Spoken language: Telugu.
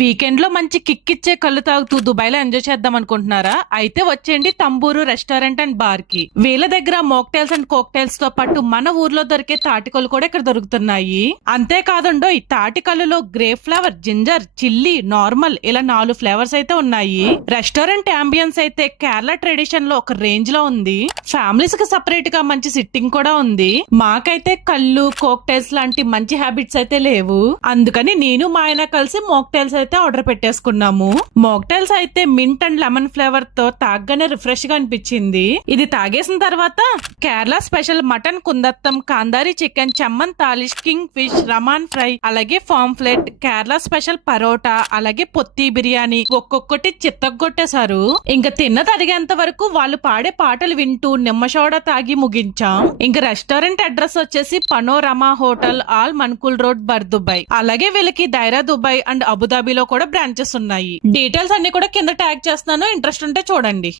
వీకెండ్ లో మంచి కిక్ ఇచ్చే కళ్ళు తాగుతూ దుబాయ్ లో ఎంజాయ్ చేద్దాం అనుకుంటున్నారా? అయితే వచ్చేయండి తంబూరు రెస్టారెంట్ అండ్ బార్ కి. వీళ్ళ దగ్గర మోక్టైల్స్ అండ్ కోక్టైల్స్ తో పాటు మన ఊర్లో దొరికే తాటికలు కూడా ఇక్కడ దొరుకుతున్నాయి. అంతేకాదండో ఈ తాటికల్లులో grape flavour, ginger, chilli, normal ఇలా 4 ఫ్లేవర్స్ అయితే ఉన్నాయి. రెస్టారెంట్ అంబియన్స్ అయితే కేరళ ట్రెడిషన్ లో ఒక రేంజ్ లో ఉంది. ఫ్యామిలీస్ కి సపరేట్ గా మంచి సిట్టింగ్ కూడా ఉంది. మాకైతే కళ్ళు, కోక్టైల్స్ లాంటి మంచి హ్యాబిట్స్ అయితే లేవు. అందుకని నేను మా ఆయన కలిసి మోక్టైల్స్ అయితే ఆర్డర్ పెట్టేసుకున్నాము. మోక్టైల్స్ అయితే మింట్ అండ్ లెమన్ ఫ్లేవర్ తో తాగగానే రిఫ్రెష్ గా అనిపించింది. ఇది తాగేసిన తర్వాత కేరళ స్పెషల్ మటన్ కుందత్తం, కాందారి చికెన్, చమ్మన్ తాలిష్, కింగ్ ఫిష్, రమాన్ ఫ్రై, అలాగే పాంఫ్లెట్, కేరళ స్పెషల్ పరోటా, అలాగే పొత్తి బిర్యానీ ఒక్కొక్కటి చిత్తగొట్టేశారు. ఇంకా తిన్న తరిగేంత వరకు వాళ్ళు పాడే పాటలు వింటూ నిమ్మసోడా తాగి ముగించాం. ఇంకా రెస్టారెంట్ అడ్రస్ వచ్చేసి పనోరమా హోటల్, ఆల్ మన్కుల్ రోడ్, బర్ దుబాయ్. అలాగే వీళ్ళకి దైరా దుబాయ్ అండ్ అబుదాబిలో కూడా బ్రాంచెస్ ఉన్నాయి. డీటెయిల్స్ అన్ని కూడా కింద ట్యాగ్ చేస్తున్నాను, ఇంట్రెస్ట్ ఉంటే చూడండి.